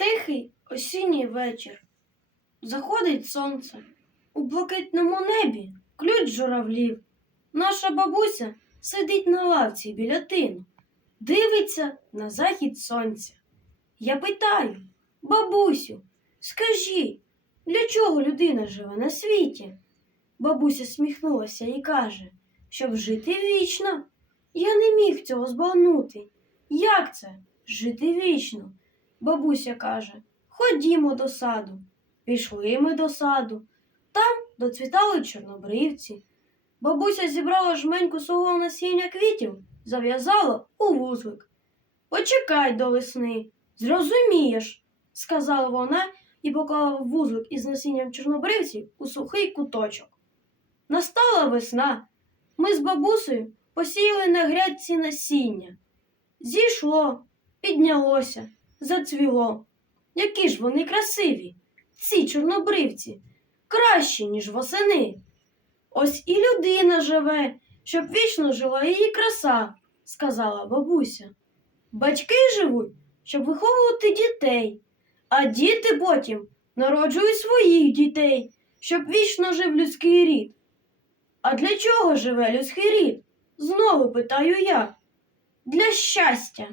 Тихий осінній вечір. Заходить сонце. У блакитному небі ключ журавлів. Наша бабуся сидить на лавці біля тину, дивиться на захід сонця. Я питаю, бабусю, скажіть, для чого людина живе на світі? Бабуся сміхнулася і каже, щоб жити вічно. Я не міг цього збагнути. Як це жити вічно? Бабуся каже, ходімо до саду. Пішли ми до саду. Там доцвітали чорнобривці. Бабуся зібрала жменьку свого насіння квітів, зав'язала у вузлик. Почекай до весни, зрозумієш, сказала вона і поклала вузлик із насінням чорнобривців у сухий куточок. Настала весна. Ми з бабусею посіяли на грядці насіння. Зійшло, піднялося, зацвіло. Які ж вони красиві, ці чорнобривці, кращі, ніж восени. Ось і людина живе, щоб вічно жила її краса, сказала бабуся. Батьки живуть, щоб виховувати дітей, а діти потім народжують своїх дітей, щоб вічно жив людський рід. А для чого живе людський рід? Знову питаю я. Для щастя.